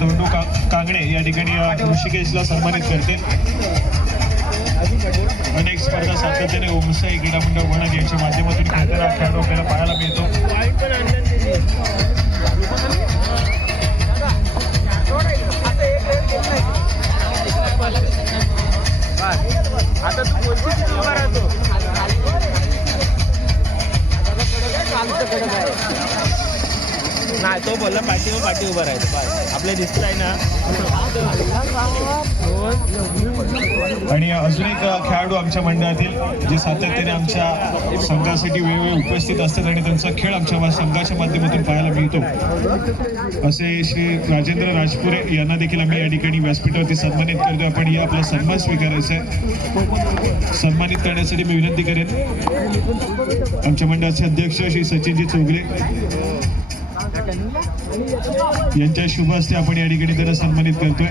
धोंडू कांगणे या ठिकाणी ऋषिकेशला सन्मानित करते. अनेक स्पर्धा सातत्याने ओमसाई क्रीडा मंडळ वणा यांच्या माध्यमातून खेळताना खेळाडू आपल्याला पाहायला मिळतो. आता तू बोलशील उभा राहतो नाही तो बोलला पाठी उभा राहतो आपल्या दिसतंय ना. आणि अजून एक खेळाडू आमच्या मंडळातील जे सातत्याने आमच्या संघासाठी वेळोवेळी उपस्थित असतात आणि त्यांचा खेळ आमच्या संघाच्या माध्यमातून पाहायला मिळतो असे श्री राजेंद्र राजपुरे यांना देखील आम्ही या ठिकाणी व्यासपीठावरती सन्मानित करतो. आपण या आपला सन्मान स्वीकारायचा आहे. सन्मानित करण्यासाठी मी विनंती करेन आमच्या मंडळाचे अध्यक्ष श्री सचिनजी चौगले यांच्या शुभ हस्ते आपण या ठिकाणी त्यांना सन्मानित करतोय.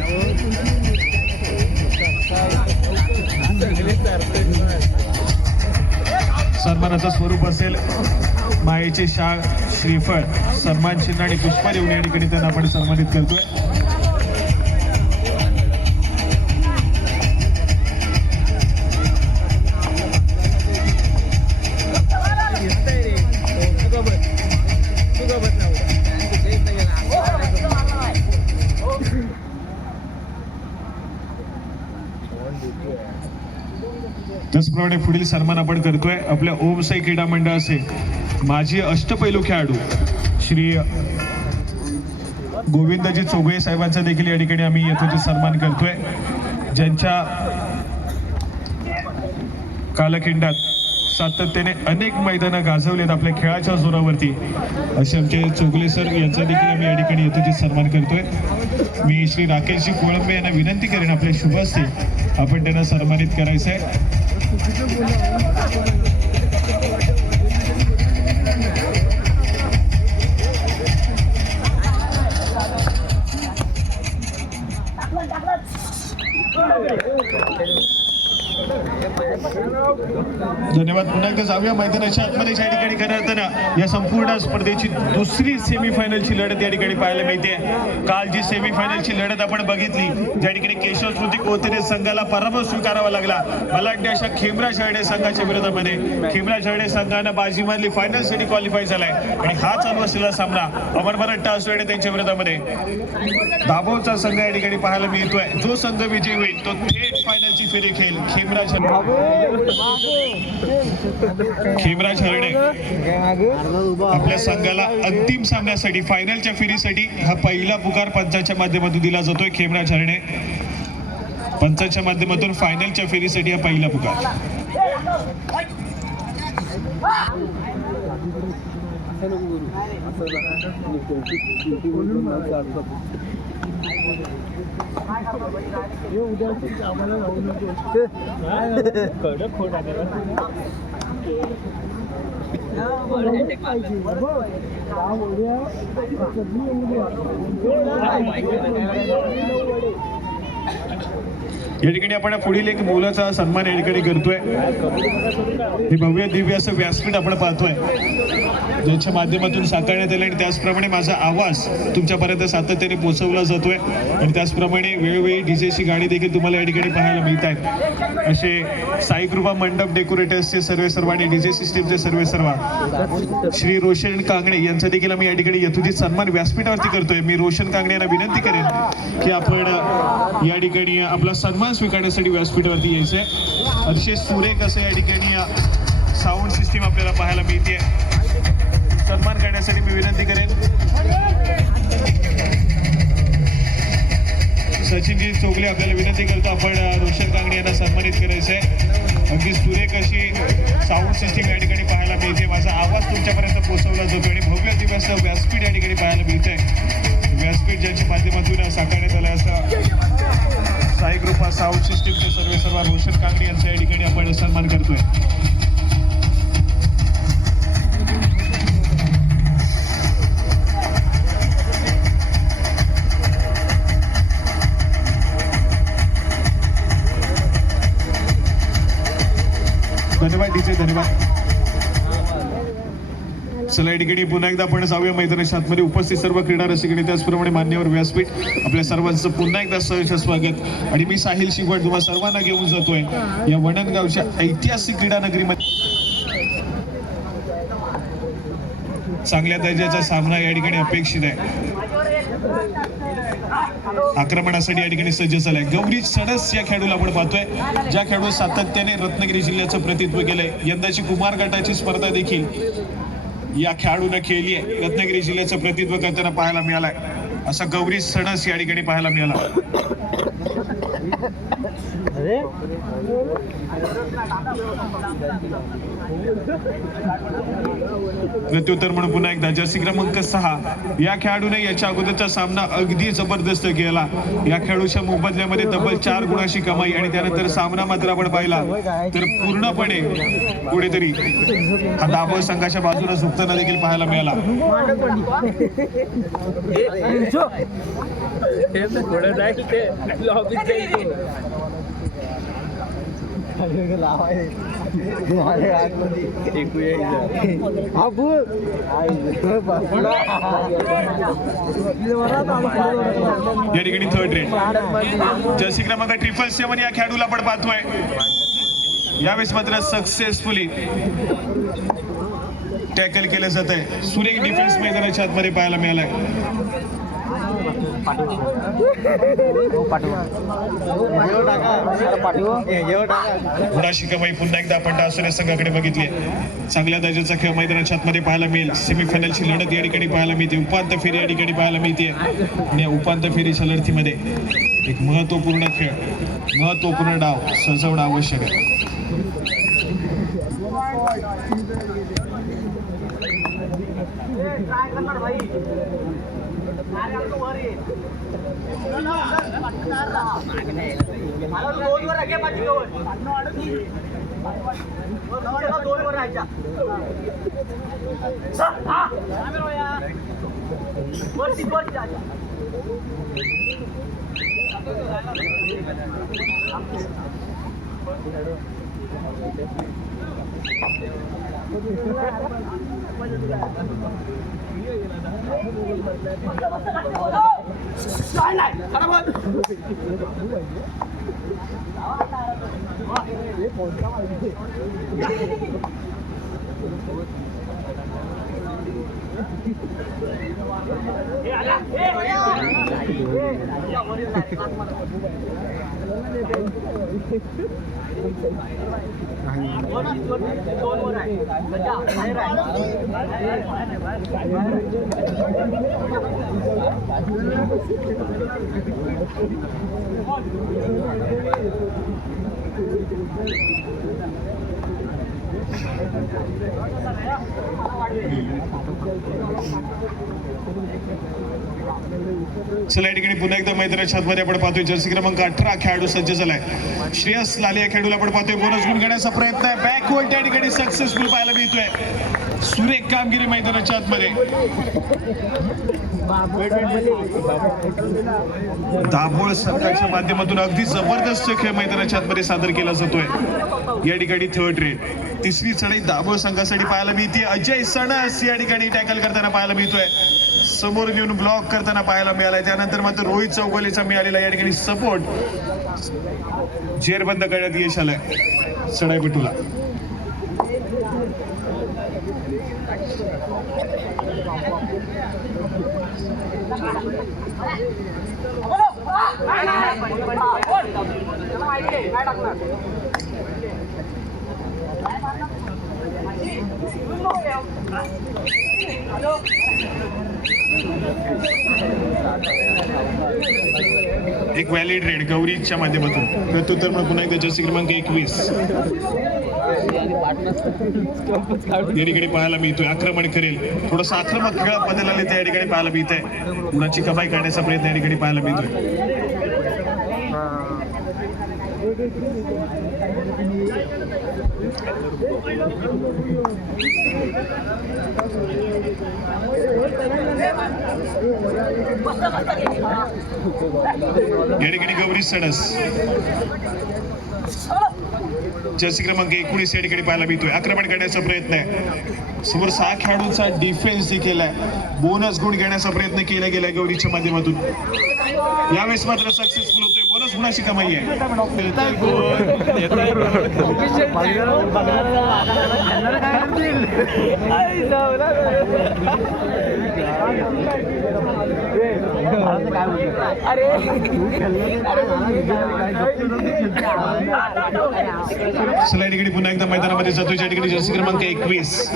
सन्मानाचं स्वरूप असेल मायेचे शाळ, श्रीफळ, सन्मान चिन्ह आणि पुष्प देऊन या ठिकाणी त्यांना आपण सन्मानित करतोय. त्याचप्रमाणे पुढील सन्मान आपण करतोय आपल्या ओमसाई क्रीडा मंडळाचे माजी अष्टपैलू खेळाडू श्री गोविंदजी चोगळे साहेबांचा देखील या ठिकाणी आम्ही यथोचित सन्मान करतोय. ज्यांच्या कालखंडात सातत्याने अनेक मैदानं गाजवलेत आपल्या खेळाच्या जोरावरती असे आमचे चोगले सर यांचा देखील आम्ही या ठिकाणी यथोचित सन्मान करतोय. मी श्री राकेशजी कोळंबे यांना विनंती करेन आपल्या शुभ हस्ते आपण त्यांना सन्मानित करायचं आहे. धन्यवाद. पुन्हा एकदा जाऊया मैदानाच्या आतमध्ये ज्या ठिकाणी करताना या संपूर्ण स्पर्धेची दुसरी सेमीफायनलची लढत या ठिकाणी पाहायला मिळते. काल जी सेमीफायनलची लढत आपण बघितली ज्या ठिकाणी केशव स्मृती कोथरे संघाला पराभव स्वीकारावा लागला. मला वाटते अशा खेमरा शहडे संघाच्या विरोधामध्ये खेमरा शहडे संघानं बाजी मारली, फायनलसाठी क्वालिफाय झालाय आणि हा चालू असलेला सामना अमरभरट्टा असोडे त्यांच्या विरोधामध्ये दाभोळचा संघ या ठिकाणी पाहायला मिळतोय. जो संघ विजयी होईल तो थेट फायनलची फेरी खेळ. खेमरा शहडे आपल्या संघाला अंतिम सामन्यासाठी फायनलच्या फेरीसाठी हा पहिला पुकार पंचाच्या माध्यमातून दिला जातोय. खेमरा शहडे पंचाच्या माध्यमातून फायनलच्या फेरीसाठी हा पहिला पुकार. या ठिकाणी आपण पुढील एक मुलाचा सन्मान या ठिकाणी करतोय. हे भव्य दिव्य असं व्यासपीठ आपण पाहतोय ज्याच्या माध्यमातून साकारण्यात आलं आणि त्याचप्रमाणे माझा आवाज तुमच्यापर्यंत सातत्याने पोहोचवला जातोय आणि त्याचप्रमाणे वेळोवेळी डीजेची गाडी देखील तुम्हाला या ठिकाणी पाहायला मिळत आहेत. असे साई कृपा मंडप डेकोरेटर्सचे सर्व आणि डीजे सिस्टीमचे सर्व श्री रोशन कांगणे यांचा देखील आम्ही या ठिकाणी यथोचित सन्मान व्यासपीठावरती करतोय. मी रोशन कांगणे यांना विनंती करेन की आपण या ठिकाणी आपला सन्मान स्वीकारण्यासाठी व्यासपीठावरती यायचंय. अतिशय सुरेख असं या ठिकाणी साऊंड सिस्टीम आपल्याला पाहायला मिळते. सन्मान करण्यासाठी मी विनंती करेन सचिनजी चोगले आपल्याला विनंती करतो आपण रोशन कांगणे यांना सन्मानित करायचं आहे. अगदी सुरेख अशी साऊंड सिस्टीम या ठिकाणी पाहायला मिळते. माझा आवाज तुमच्यापर्यंत पोहोचवला जातो आणि भव्य दिवस व्यासपीठ या ठिकाणी पाहायला मिळतंय. व्यासपीठ ज्यांच्या माध्यमातून साकारण्यात आलं असं साई ग्रुप साऊंड सिस्टीमचे सर्व रोशन कांगणे यांचा या ठिकाणी आपण सन्मान करतोय. धन्यवाद डीजे, धन्यवाद. चला या ठिकाणी पुन्हा एकदा आपण जाऊया मैदानाच्या आतमध्ये. उपस्थित सर्व क्रीडा रसिकांनी त्याचप्रमाणे मान्यवर व्यासपीठ आपल्या सर्वांचं पुन्हा एकदा सहर्ष स्वागत. आणि मी साहिल शिगवड तुम्हा सर्वांना घेऊन जातोय या वडणगावच्या ऐतिहासिक क्रीडा नगरीमध्ये. चांगल्या दर्जाचा सामना या ठिकाणी अपेक्षित आहे. आक्रमणासाठी या ठिकाणी सज्ज झालाय गौरी सडस या खेळाडूला आपण पाहतोय, ज्या खेळाडू सातत्याने रत्नागिरी जिल्ह्याचं प्रतिनिधित्व केलंय. यंदाची कुमार गटाची स्पर्धा देखील या खेळाडूने खेळली आहे. रत्नागिरी जिल्ह्याचं प्रतिनिधित्व करताना पाहायला मिळालाय असा गौरी सडस या ठिकाणी पाहायला मिळाला. प्रत्युत्तर म्हणून पुन्हा एकदा जर्सी क्रमांक 6 या खेळाडूने याच्या अगोदरचा सामना अगदी जबरदस्त केला. या खेळाडूच्या मोबदल्यामध्ये तब्बल 4 गुणाची कमाई आणि त्यानंतर सामना मात्र आपण पाहिला तर पूर्णपणे कुठेतरी हा दाभोळ संघाच्या बाजूला झुकताना देखील पाहायला मिळाला. या ठिकाणी थर्ड रेड जर्सी क्रमांक 777 या खेळाडूला आपण पाहतोय. यावेळेस मात्र सक्सेसफुली टॅकल केलं जात आहे. सुरेख डिफेन्स मैदानाच्या आतमध्ये पाहायला मिळालाय. गुणाची कमाई पुन्हा एकदा आपण डासुरे संघाकडे बघितली. चांगल्या दर्जाचा खेळ मैदानाच्या आतमध्ये पाहायला मिळेल. सेमीफायनलची लढत या ठिकाणी पाहायला मिळते. उपांत्य फेरी या ठिकाणी पाहायला मिळते आणि या उपांत्य फेरीच्या लढतीमध्ये एक महत्वपूर्ण खेळ, महत्वपूर्ण डाव सजवणं आवश्यक आहे. चला या ठिकाणी पुन्हा एकदा मैदानाच्या आतमध्ये आपण पाहतोय जर्सी क्रमांक 18 खेळाडू सज्ज झालाय. श्रेयस लाले या खेळाडूला आपण पाहतोय. बोनस गुण घेण्याचा प्रयत्न आहे. बॅकवर्ड या ठिकाणी सक्सेसफुल पाहायला मिळतोय. सुरेख कामगिरी मैदानाच्या आतमध्ये. दाभोळ संघाच्या माध्यमातून अगदी जबरदस्त खेळ मैदानाच्या आतमध्ये सादर केला जातोय. या ठिकाणी थर्ड रेड तिसरी चढाई दाभोळ संघासाठी पाहायला मिळते. अजय सणस या ठिकाणी टॅकल करताना पाहायला मिळतोय. समोर घेऊन ब्लॉक करताना पाहायला मिळालाय. त्यानंतर मात्र रोहित चौगुलेचा मिळालेला या ठिकाणी सपोर्ट जेरबंद करण्यात यश आलंय चढाईपटूला. एक व्हॅलिड रेड गौरीच्या माध्यमातून. प्रत्युत्तर म्हणून पुन्हा एकदा जर्सी क्रमांक 21 या ठिकाणी पाहायला मिळतोय. आक्रमण करेल, थोडंसं आक्रमक खेळ बदलले त्या ठिकाणी पाहायला मिळत आहे. गुणाची कमाई करण्याचा प्रयत्न या ठिकाणी पाहायला मिळतोय. या ठिकाणी गौरी सडस जर्सी क्रमांक 19 या ठिकाणी पाहायला मिळतोय. आक्रमण करण्याचा प्रयत्न आहे. समोर 6 खेळाडूंचा डिफेन्स देखील आहे. बोनस गुण घेण्याचा प्रयत्न केला गेलाय गौरीच्या माध्यमातून. यावेळेस मात्र सक्सेसफुल होतोय. बोनस गुणाची कमाई आहे. चला या ठिकाणी पुन्हा एकदा मैदानामध्ये जातोय. ज्या ठिकाणी जर्सी क्रमांक 21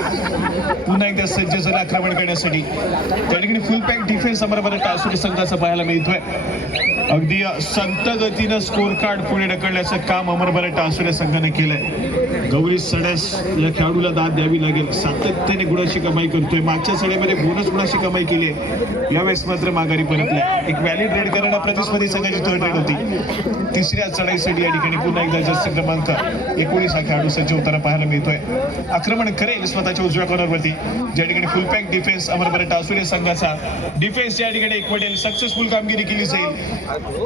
पुन्हा एकदा सज्ज झाला आक्रमण करण्यासाठी. त्या ठिकाणी फुल पॅक डिफेन्स अमरभरत टासुरी संघाचा पाहायला मिळतोय. अगदी संत गतीनं स्कोर कार्ड पुढे ढकलण्याचं काम अमरभरत टासुरी संघाने केलंय. गौरी सडस या खेळाडूला दाद द्यावी लागेल. सातत्याने गुणाची कमाई करतोय. मागच्या सडेमध्ये बोनस गुणाची कमाई केली आहे. यावेळेस मात्र माघारी परतलाय. एक व्हॅलिड रेड करणारा प्रतिस्पर्धी संघाची थर्ड रेड होती. तिसऱ्या चढाईसाठी या ठिकाणी पुन्हा एकदा जर्सी क्रमांक 19 हा खेळाडू सज्ज होताना पाहायला मिळतोय. आक्रमण करेल स्वतःच्या उजव्या कॉर्नरवरती. ज्या ठिकाणी फुल पॅक डिफेन्स अमरभरत टासुरी संघाचा डिफेन्स या ठिकाणी एकवटेल. सक्सेसफुल कामगिरी केली जाईल.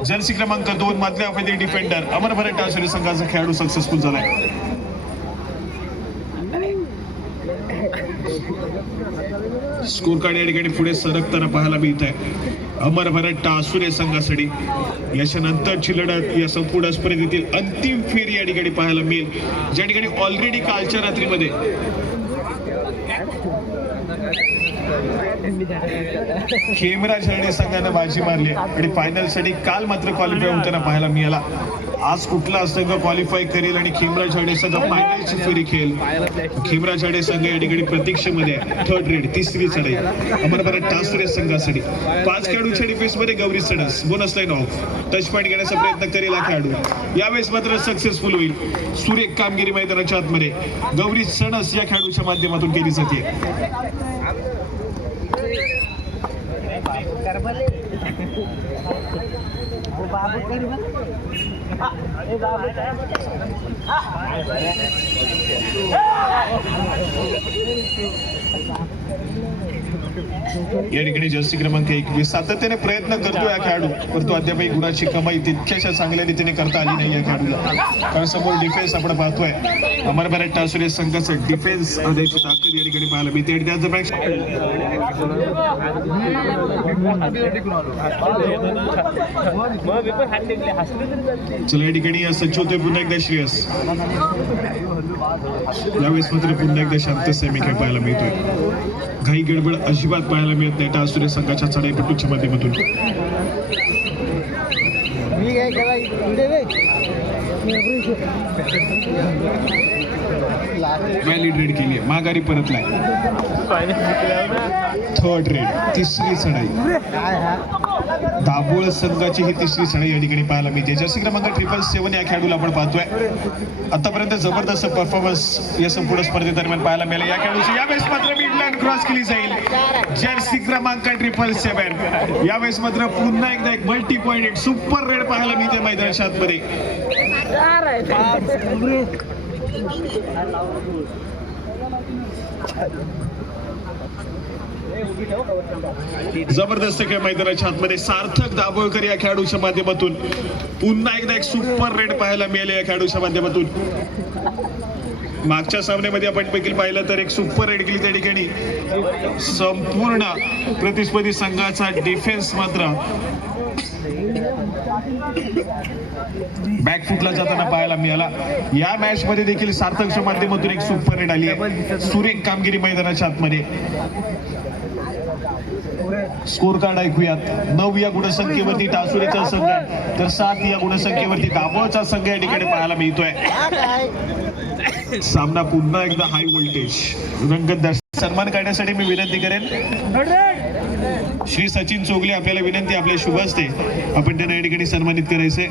जर्सी क्रमांक 2 मधल्या अफेदी डिफेंडर अमरभरत टासुरी संघाचा खेळाडू सक्सेसफुल झालाय. स्कोर कार्ड या ठिकाणी पुढे सरकताना पाहायला मिळत आहे. अमरभरत टासुरे संघासाठी याच्यानंतरची लढत या संपूर्ण स्पर्धेतील अंतिम फेरी या ठिकाणी पाहायला मिळेल. ज्या ठिकाणी ऑलरेडी कालच्या रात्रीमध्ये खेमराज झरणे संघानं बाजी मारली आणि फायनल साठी काल मात्र क्वालिफाय होताना पाहायला मिळाला. आज कुठला संघ क्वालिफाय करेल आणि खेमराज झरणे संघ फायनलची फेरी खेळेल. खेमराज झरणे संघ या ठिकाणी प्रतीक्षेमध्ये थर्ड रेड तिसरी चढाई अमरभरत टासुरे संघासाठी. 5 खेळाडूच्या डिफेन्स मध्ये Gauri Sadas bonus line of touch point घेण्याचा प्रयत्न करेल हा खेळाडू. यावेळेस मात्र सक्सेसफुल होईल. सुरेख कामगिरी मैदानाच्या आतमध्ये गौरी सडस या खेळाडूच्या माध्यमातून केली जाते. या ठिकाणी जर्सी क्रमांक 21 सातत्याने प्रयत्न करतोय हा खेळाडू, परंतु अद्यापही गुणाची कमाई तितक्याशा चांगल्या रीतीने करता आली नाही या खेळाडूला. कारण समोर डिफेन्स आपण पाहतोय अमरभरत टासुरे संघाचं डिफेन्स द्यायची ताकद या ठिकाणी पाहायला मिळते. चला या ठिकाणी सज्ज होतोय पुन्हा एकदा श्रेयस. यावेळेस मात्र पुन्हा एकदा शांत सेमी खेळ पाहायला मिळतोय. घाई गडबड अजिबात पाहायला मिळत नाही टासुरे संघाच्या चढाईपटूच्या माध्यमातून. व्हॅलिड रेड केली आहे. माघारी परतलाय. थर्ड रेड तिसरी चढाई. दाभोळ संघाची ही तिसरी चढाई या ठिकाणी पाहायला मिळते. जर्सी क्रमांक 777 या खेळाडूला आपण पाहतोय. आतापर्यंत जबरदस्त परफॉर्मन्स या संपूर्ण स्पर्धेदरम्यान पाहायला मिळाला या खेळाडूची. यावेळेस मात्र मिडलाईन क्रॉस केली जाईल. जर्सी क्रमांक 777 यावेळेस मात्र पुन्हा एकदा एक मल्टी पॉइंटेड सुपर रेड पाहायला मिळते मैदानाच्या आतमध्ये. जबरदस्त खेळ मैदानाच्या आतमध्ये. सार्थक दाभोळकर या खेळाडूच्या माध्यमातून पुन्हा एकदा एक सुपर रेड पाहायला मिळाले या खेळाडूच्या माध्यमातून. मागच्या सामन्यामध्ये आपण देखील पाहिलं तर एक सुपर रेड केली. त्या ठिकाणी संपूर्ण प्रतिस्पर्धी संघाचा डिफेन्स मात्र बॅकफुटला जाताना पाहायला मिळाला. या मॅच मध्ये देखील सार्थकच्या माध्यमातून एक सुपर रेड आली आहे. सुरेख कामगिरी मैदानाच्या आतमध्ये. स्कोर कार्ड ऐकूयात. 9 या गुणसंख्येवरती टासुरेचा संघ आहे, तर 7 या गुणसंख्येवरती दाभोळचा संघ या ठिकाणी पाहायला मिळतोय. सामना पुन्हा एकदा हाय व्होल्टेज रंगतदार. सन्मान करण्यासाठी मी विनंती करेन श्री सचिन चोगले, आपल्याला विनंती, आपल्या शुभ हस्ते आपण त्यांना या ठिकाणी सन्मानित करायचंय.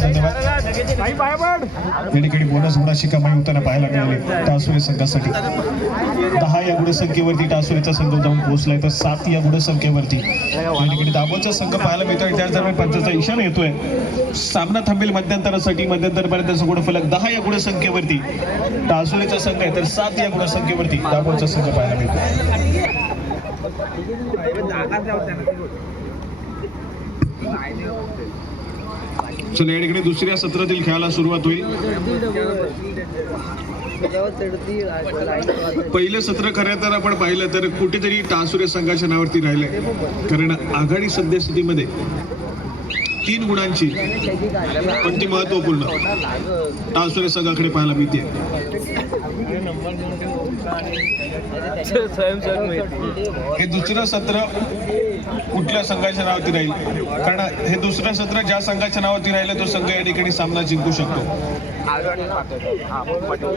धन्यवाद. काही पाय पड. या ठिकाणी बोनस गुणाची कमाई होताना पाहायला मिळाली टासुरे संघासाठी. 10 या गुणसंख्येवरती टासुरेचा संघ जाऊन पोहोचलाय, तर 7 या गुणसंख्येवरती या ठिकाणी दाभोळचा संघ पाहायला मिळतोय. त्याच दरम्यान पंचाचा इशारा येतोय, सामना थांबेल मध्यंतरासाठी. मध्यंतरपर्यंतचा गुणफलक 10 या गुणसंख्येवरती टासुरेचा संघ आहे, तर 7 या गुणसंख्येवरती दाभोळचा संघ पाहायला मिळतोय. चला, या ठिकाणी दुसऱ्या सत्रातील खेळाला सुरुवात होईल. पहिलं सत्र खरं तर आपण पाहिलं तर कुठेतरी टासुरे संघाच्या नावावरती राहिलंय, कारण आघाडी सद्यस्थितीमध्ये 3 गुणांची पण ती महत्वपूर्ण टासुरे संघाकडे पाहायला मिळते. हे दुसरं सत्र कुठल्या संघाच्या नावावरती राहील, कारण हे दुसरं सत्र ज्या संघाच्या नावावरती राहिलं तो संघ या ठिकाणी सामना जिंकू शकतो.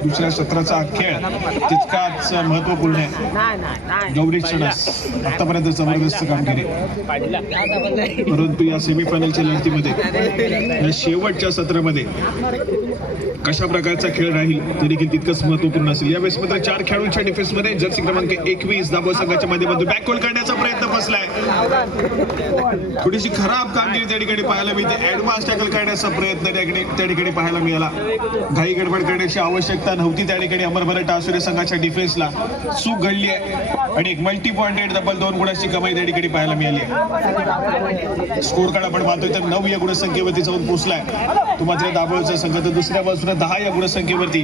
दुसऱ्या सत्राचा खेळ तितकाच महत्वपूर्ण आहे. गौरी चणस आतापर्यंत जबरदस्त कामगिरी, परंतु या सेमीफायनलच्या लढतीमध्ये या शेवटच्या सत्रामध्ये कशा प्रकारचा खेळ राहील ते देखील तितकंच महत्वपूर्ण असेल. यावेळेस मात्र 4 खेळाडूंच्या डिफेन्समध्ये जर्सी क्रमांक 21 दाभोळ संघाच्या माध्यमातून बॅकहोल करण्याचा प्रयत्न फसलाय. थोडीशी खराब कामगिरी त्या ठिकाणी पाहायला मिळते. ऍडव्हान्स टॅकल करण्याचा प्रयत्न त्या ठिकाणी पाहायला मिळाला. घाई गडबड करण्याची आवश्यकता नव्हती त्या ठिकाणी. अमरभरत टासुरे संघाच्या डिफेन्सला चूक घडली आहे आणि एक मल्टी पॉइंटेड तब्बल 2 गुणाची कमाई त्या ठिकाणी पाहायला मिळाली आहे. स्कोर कार्ड आपण पाहतोय तर 9 या गुणसंख्येवरती जाऊन पोहोचलाय तो मात्र दाभोळचा संघ. तर दुसऱ्या बाजूला 10 या गुणसंख्येवरती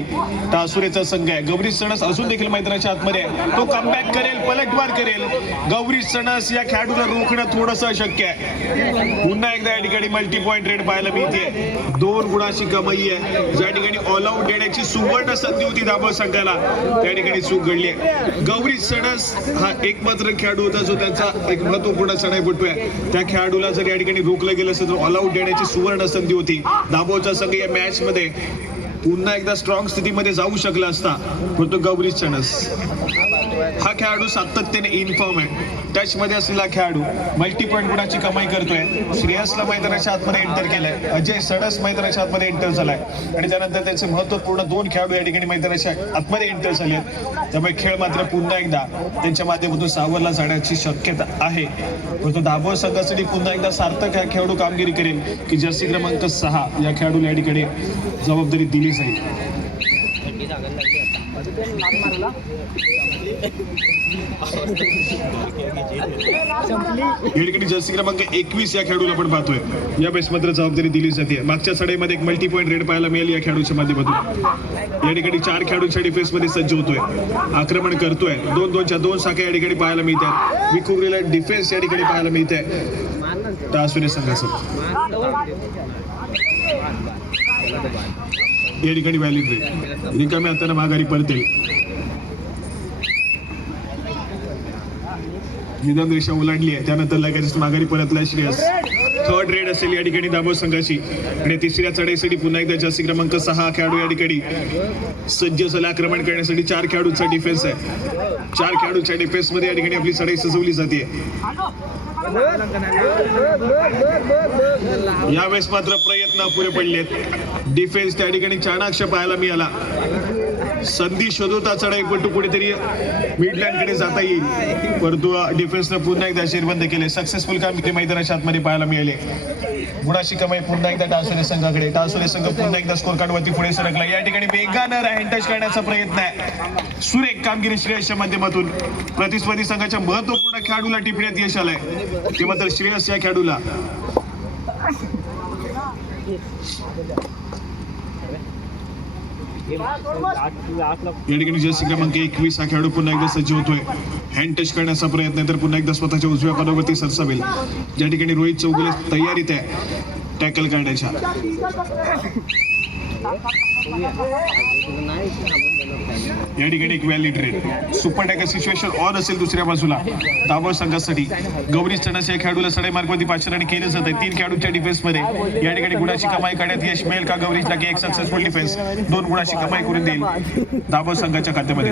टासुरेचा संघ आहे. गौरी सणस अजून देखील मैदानाच्या आतमध्ये आहे, तो कमबॅक करेल, पलटवार करेल. गौरी सणस या खेळाडूला रोखणं थोडंसं अशक्य आहे. पुन्हा एकदा या ठिकाणी मल्टी पॉइंट रेड पाहायला मिळते. 2 गुणाची कमाई आहे. ज्या ठिकाणी ऑल आउट देण्याची सुवर्ण संधी होती दाभोळ संघाला, त्या ठिकाणी चूक घडली आहे. गौरी सणस हा एकमात्र खेळाडू होता जो त्यांचा एक महत्वपूर्ण चढाईपटू आहे. त्या खेळाडूला जर या ठिकाणी रोखलं गेलं असेल तर ऑल आउट देण्याची सुवर्ण संधी होती. दाभोळचा संघ या मॅच मध्ये पुन्हा एकदा स्ट्रॉंग स्थितीमध्ये जाऊ शकला असता, परंतु गौरी चणस हा खेळाडू सातत्याने इनफॉर्म आहे. टच मध्ये असलेला खेळाडू मल्टी पॉइंट गुणाची कमाई करतोय. श्रेयसला मैदानाच्या आतमध्ये एंटर केलाय, अजय सणस मैदानाच्या आतमध्ये एंटर झालाय आणि त्यानंतर त्यांचे महत्वपूर्ण 2 खेळाडू या ठिकाणी मैदानाच्या आतमध्ये एंटर झाले. त्यामुळे खेळ मात्र पुन्हा एकदा त्यांच्या माध्यमातून सावरला जाण्याची शक्यता आहे. परंतु दाभोळ संघासाठी पुन्हा एकदा सार्थक हा खेळाडू कामगिरी करेल की जर्सी क्रमांक 6 या खेळाडूला या ठिकाणी जबाबदारी दिली जाईल. या ठिकाणी जर्सी क्रमांक 21 या खेळाडूला आपण पाहतोय. या बेस मात्र जबाबदारी दिली जाते. मागच्या चढाईमध्ये एक मल्टी पॉइंट रेड पाहायला मिळाली या खेळाडूच्या माध्यमातून. या ठिकाणी 4 खेळाडूंच्या डिफेन्स मध्ये सज्ज होतोय, आक्रमण करतोय. 2-2च्या 2 शाखा या ठिकाणी पाहायला मिळतात. विखुरलेला डिफेन्स या ठिकाणी पाहायला मिळते टासुरे संघाचं. या ठिकाणी व्हॅलिड रे रिकामी हाताने माघारी पडते. निदान रेषा ओलांडली आहे, त्यानंतर लगेच माघारी परतलाय श्रेयस. 3rd रेड असेल या ठिकाणी दाभोळ संघाची. आणि तिसऱ्या चढाईसाठी पुन्हा एकदा जर्सी क्रमांक 6 खेळाडू या ठिकाणी सज्ज झाले आक्रमण करण्यासाठी. 4 खेळाडूंचा डिफेन्स आहे. 4 खेळाडूंच्या डिफेन्स मध्ये या ठिकाणी आपली चढाई सजवली जाते. यावेळेस मात्र प्रयत्न अपुरे पडलेत. डिफेन्स त्या ठिकाणी चाणाक्ष पाहायला मिळाला. संधी शोधवता चढाईपटू कुठेतरी मिडलँडकडे जाता येईल, परंतु डिफेन्सनं पुन्हा एकदा शेरबंद केले. सक्सेसफुल कामगिरी मैदानाच्या आतमध्ये पाहायला मिळाले. गुणाची कमाई पुन्हा एकदा टासुरे संघाकडे. टासुरे संघ पुन्हा एकदा स्कोर कार्डवरती पुढे सरकला. या ठिकाणी वेगानं हँड टच करण्याचा प्रयत्न आहे. सुरेख कामगिरी श्रेयसच्या माध्यमातून प्रतिस्पर्धी संघाच्या महत्वपूर्ण खेळाडूला टिपण्यात यश आलंय. ते मात्र श्रेयस या खेळाडूला या ठिकाणी जर्सी क्रमांक 21 हा खेळाडू पुन्हा एकदा सज्ज होतोय. हँड टच करण्याचा प्रयत्न तर पुन्हा एकदा स्वतःच्या उजव्या पादावरती सरसावेल. ज्या ठिकाणी रोहित चौगुले तयारीत आहे टॅकल करण्याच्या. या ठिकाणी एक valid raid super tackle situation on असेल दुसऱ्या बाजूला दाबो संघासाठी. गौरी चणस या खेळाडूला 5.5 मार्कवरती 5 रन केले जात आहे. 3 खेळाडूंच्या डिफेन्स मध्ये या ठिकाणी गुणाची कमाई करण्यात यश मिळेल का गौरीजला की एक सक्सेसफुल डिफेन्स 2 गुणाची कमाई करून देईल दाबो संघाच्या खात्यामध्ये.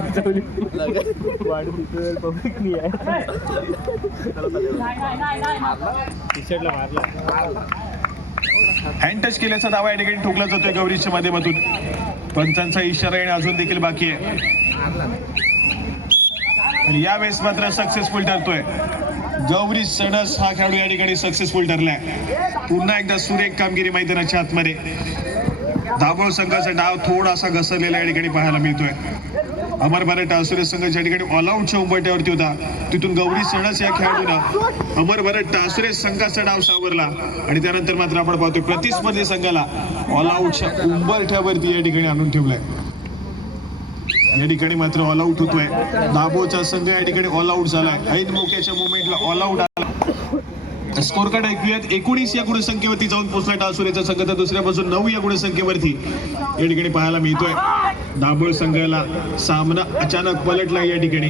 हँड टच केल्याचा दावा या ठिकाणी ठोकला जातोय गौरीच्या माध्यमातून. पंचांचा इशारा येणे अजून देखील बाकी आहे आणि यावेळेस मात्र सक्सेसफुल ठरतोय. गौरी चणस हा खेळाडू या ठिकाणी सक्सेसफुल ठरलाय. पुन्हा एकदा सुरेख कामगिरी मैदानाच्या आतमध्ये. दाभोळ संघाचा डाव थोडासा घसरलेला या ठिकाणी पाहायला मिळतोय. अमर भारत टासुरे संघ ज्या ठिकाणी ऑल आउटच्या उंबरठ्यावरती होता तिथून गौरी चणस या खेळाडूनं अमर भारत टासुरे संघाचा डाव सावरला आणि त्यानंतर मात्र आपण पाहतोय प्रतिस्पर्धी संघाला ऑल आउटच्या उंबरठ्यावरती या ठिकाणी आणून ठेवलंय. या ठिकाणी मात्र ऑल आउट होतोय. दाभोळचा संघ या ठिकाणी ऑल आउट झालाय. ऐन मोक्याच्या मुवमेंटला ऑल आउट आला. स्कोर कार्ड ऐकूयात. 19 या गुणसंख्येवरती जाऊन पोहोचला टासुरेचा संघ तर दुसऱ्या बाजून 9 या गुणसंख्येवरती या ठिकाणी पाहायला मिळतोय. दाभोळ संघाला सामना अचानक पलटला या ठिकाणी.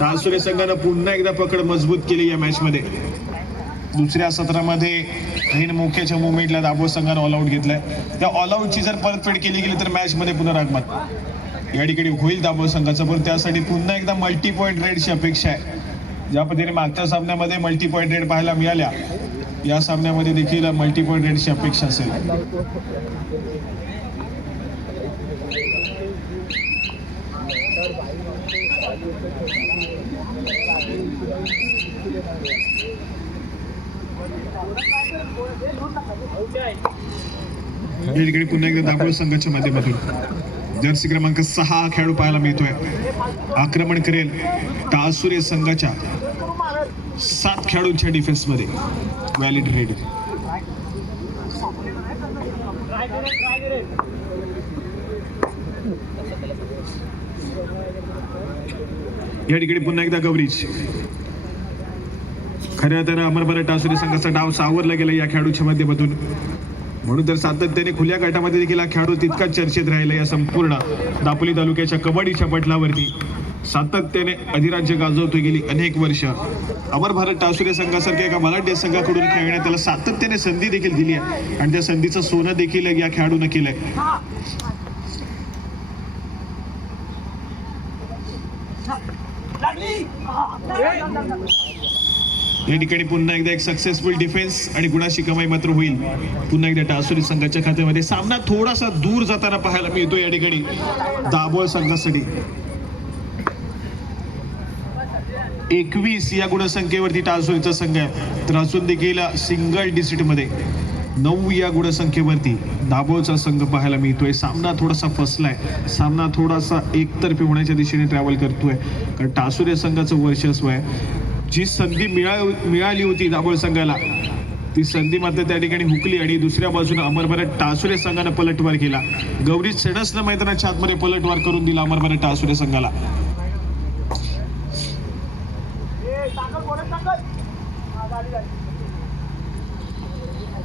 टासुरे संघानं पुन्हा एकदा पकड मजबूत केली या मॅच मध्ये. दुसऱ्या सत्रामध्ये ऐन मोक्याच्या मुवमेंटला दाभोळ संघानं ऑल आउट घेतलाय. त्या ऑल आउटची जर परतफेड केली गेली तर मॅच मध्ये पुनरागमन या ठिकाणी होईल दाभोळ संघाचं. पण त्यासाठी पुन्हा एकदा मल्टी पॉईंट रेडची अपेक्षा आहे. ज्या पद्धतीने मागच्या सामन्यामध्ये मल्टी पॉईंट रेड पाहायला मिळाल्या या सामन्यामध्ये देखील मल्टी पॉईंट रेडची अपेक्षा असेल. या ठिकाणी पुन्हा एकदा दाभोळ संघाच्या माध्यमातून जर्सी क्रमांक 6 हा खेळाडू पाहायला मिळतोय. आक्रमण करेल टासुरे संघाच्या 7 खेळाडूंच्या डिफेन्स मध्ये. व्हॅलिड रेड या ठिकाणी पुन्हा एकदा कव्हरेज. खऱ्या अर्थानं अमर भारत टासुरे संघाचा डाव सावरला गेला या खेळाडूच्या माध्यमातून. म्हणून तर सातत्याने खुल्या गटामध्ये देखील हा खेळाडू तितका चर्चेत राहिला. या संपूर्ण दापोली तालुक्याच्या कबड्डीच्या पटलावरती सातत्याने अधिराज्य गाजवतो गेली अनेक वर्ष. अमर भारत टासुरे संघासारख्या एका मराठी संघाकडून खेळण्यात त्याला सातत्याने संधी देखील दिली आहे आणि त्या संधीचं सोनं देखील या खेळाडूनं केलंय. या ठिकाणी पुन्हा एकदा एक सक्सेसफुल डिफेन्स आणि गुणाची कमाई मात्र होईल पुन्हा एकदा टासुरे संघाच्या खात्यामध्ये. सामना थोडासा दूर जाताना पाहायला मिळतो या ठिकाणी दाभोळ संघासाठी. 21 या गुणसंख्येवरती टासुरेचा संघ आहे तर अजून देखील सिंगल डिजिट मध्ये 9 या गुणसंख्येवरती दाभोळचा संघ पाहायला मिळतोय. सामना थोडासा फसलाय. सामना थोडासा एकतर्फी होण्याच्या दिशेने ट्रॅव्हल करतोय कारण टासुरे संघाचं वर्चस्व आहे. जी संधी मिळाली होती दाभोळ संघाला ती संधी मात्र त्या ठिकाणी हुकली आणि दुसऱ्या बाजूने अमर भारत टासुरे संघानं पलटवार केला. गौरी चणसनं मैदानाच्या आतमध्ये पलटवार करून दिला अमर भारत टासुरे संघाला.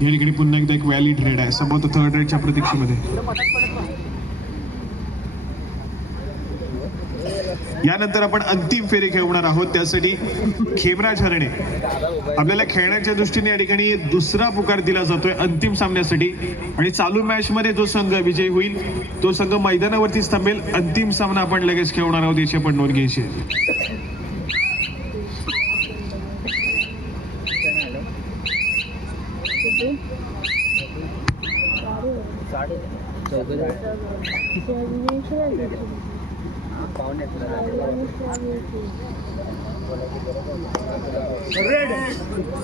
या ठिकाणी पुन्हा एकदा एक व्हॅलिड रेड आहे. संभवतः थर्ड रेडच्या प्रतीक्षेमध्ये. यानंतर आपण अंतिम फेरी खेळवणार आहोत. त्यासाठी खेमरा झरणे आपल्याला खेळण्याच्या दृष्टीने या ठिकाणी दुसरा पुकार दिला जातोय अंतिम सामन्यासाठी आणि चालू मॅच मध्ये जो संघ विजयी होईल तो संघ मैदानावरतीच थांबेल. अंतिम सामना आपण लगेच खेळवणार आहोत याची आपण नोंद घ्यायची.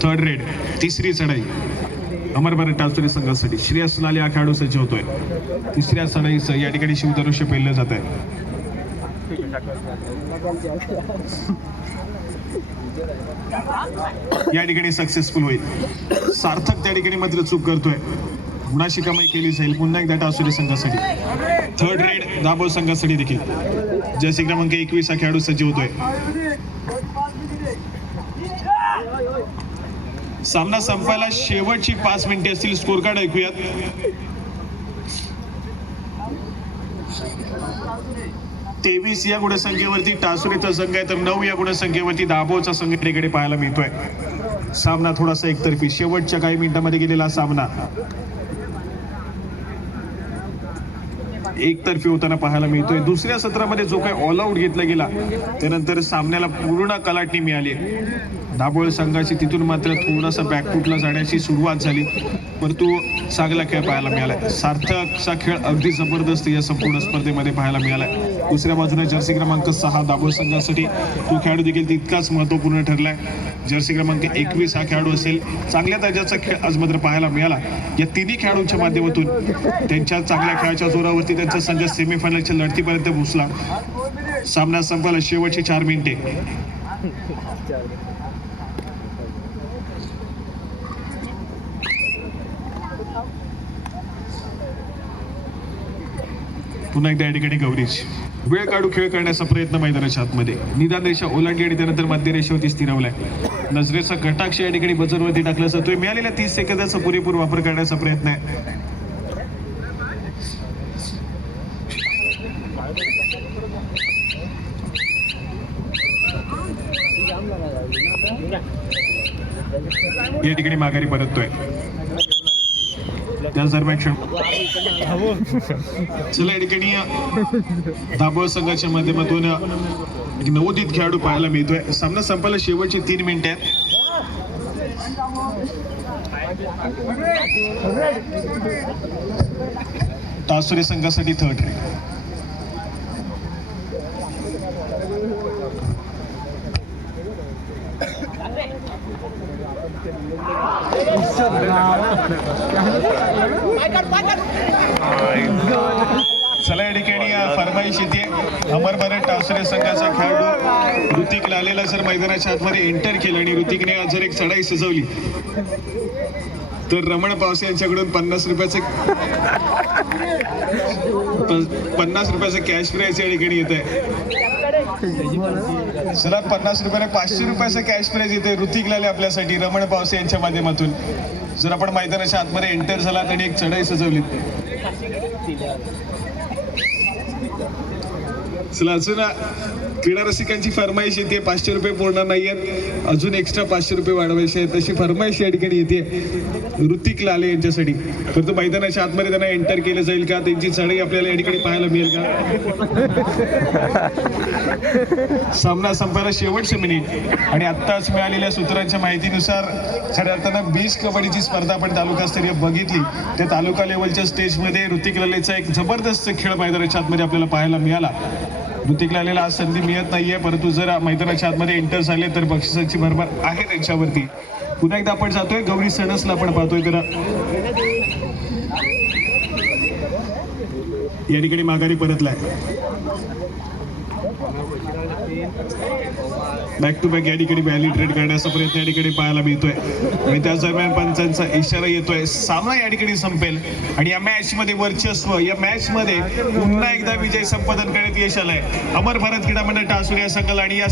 थर्ड रेड तिसरी चढाई अमर भारत टासुरे संघासाठी. श्रेयस लाले हा खेळाडू सज्ज होतोय. तिसऱ्या चढाईचं या ठिकाणी शिवधनुष्य पेललं जात आहे. या ठिकाणी सक्सेसफुल होईल. सार्थक त्या ठिकाणी मात्र चूक करतोय. गुणाची कमाई केली जाईल पुन्हा एकदा टासुरे संघासाठी. थर्ड रेड दाभोळ संघासाठी देखील जर्सी क्रमांक 21 हा खेळाडू सज्ज होतोय. सामना संपायला शेवटची 5 मिनिटे असतील. स्कोर कार्ड ऐकूयात. 23 या गुणसंख्येवरती टासुरीचा संघ आहे, तर 9 या गुणसंख्येवरती दाभोळचा संघ इकडे पाहायला मिळतोय. सामना थोडासा एकतर्फी, शेवटच्या काही मिनिटांमध्ये गेलेला सामना एकतर्फी होताना पाहायला मिळतोय. दुसऱ्या सत्रामध्ये जो काही ऑल आउट घेतला गेला त्यानंतर सामन्याला पूर्ण कलाटणी मिळाली. दाभोळ संघाची तिथून मात्र थोडासा बॅकफुटला जाण्याची सुरुवात झाली, परंतु चांगला खेळ पाहायला मिळाला. सार्थकचा खेळ अगदी जबरदस्त या संपूर्ण स्पर्धेमध्ये पाहायला मिळाला. दुसऱ्या बाजूने जर्सी क्रमांक 6 दाभोळ संघासाठी तो खेळाडू देखील तितकाच महत्वपूर्ण ठरलाय. जर्सी क्रमांक 21 हा खेळाडू असेल. चांगल्या दर्जाचा खेळ आज मात्र पाहायला मिळाला. या तिन्ही खेळाडूंच्या माध्यमातून त्यांच्या चांगल्या खेळाच्या जोरावरती त्यांचा संघ सेमीफायनलच्या लढतीपर्यंत पोहोचला. सामना संपला, शेवटची 4 मिनिटे. पुन्हा एकदा या ठिकाणी कव्हरेज, वेळ काढू खेळ करण्याचा प्रयत्न मैदानाच्या आतमध्ये. निदान रेषा ओलांडली आणि त्यानंतर मध्य रेषेवरती स्थिरवलाय. नजरेचा कटाक्ष या ठिकाणी बजरवरती टाकला जातोय. मिळालेल्या 30 सेकंदाचा पुरेपूर वापर करण्याचा प्रयत्न आहे. या ठिकाणी माघारी परततोय. त्या दरम्यान चला या ठिकाणी दाभोळ संघाच्या माध्यमातून एक नवोदित खेळाडू पाहायला मिळतोय. सामना संपायला शेवटची 3 मिनिटे आहेत. टासुरे संघासाठी थर्ड ट्रेक. चला या ठिकाणी फरमाईश येते. अमर भारत टासुरे संघाचा खेळाडू ऋतिक लालेला जर मैदानाच्या आतमध्ये एंटर केलं आणि ऋतिकने जर एक चढाई सजवली तर रमण पावसे यांच्याकडून 50 रुपयाचं कॅश प्राइज या ठिकाणी येत आहे. चला 50 रुपयाने 500 रुपयाचं कॅश प्राइज येते ऋतिक लाले आपल्यासाठी रमण पावसे यांच्या माध्यमातून. जर आपण मैदानाच्या आतमध्ये एंटर झाला आणि एक चढाई सजवली. चला अजून क्रीडा रसिकांची फरमाईश येते. 500 रुपये पूर्ण नाही आहेत, अजून एक्स्ट्रा 500 रुपये वाढवायचे आहेत तशी फरमाईश या ठिकाणी येते ऋतिक लाले यांच्यासाठी. परंतु मैदानाच्या आतमध्ये त्यांना एंटर केलं जाईल का, त्यांची चढाई आपल्याला या ठिकाणी पाहायला मिळेल का. सामना संपायला शेवटचे मिनिट आणि आत्ताच मिळालेल्या सूत्रांच्या माहितीनुसार खऱ्या अर्थानं बीच कबड्डीची स्पर्धा आपण तालुकास्तरीय बघितली. त्या तालुका लेवलच्या स्टेजमध्ये ऋतिक लालेचा एक जबरदस्त खेळ मैदानाच्या आतमध्ये आपल्याला पाहायला मिळाला. ऋतिक लालेला आज संधी मिळत नाहीये, परंतु जर मैदानाच्या आतमध्ये एंटर झाले तर बक्षिसाची भरभर आहे त्यांच्यावरती. पुन्हा एकदा आपण जातोय गौरी सणसला आपण पाहतोय. तर या ठिकाणी माघारी परतलाय. बॅक टू बॅक या ठिकाणी व्हॅली ट्रेड करण्याचा प्रयत्न या ठिकाणी पाहायला मिळतोय आणि त्याच दरम्यान पंचांचा इशारा येतोय. सामना या ठिकाणी संपेल आणि या मॅच मध्ये वर्चस्व, या मॅच मध्ये पुन्हा एकदा विजय संपादन करण्यात यश आलंय अमर भारत क्रीडा मंडळ टासुरे या संघाला. आणि या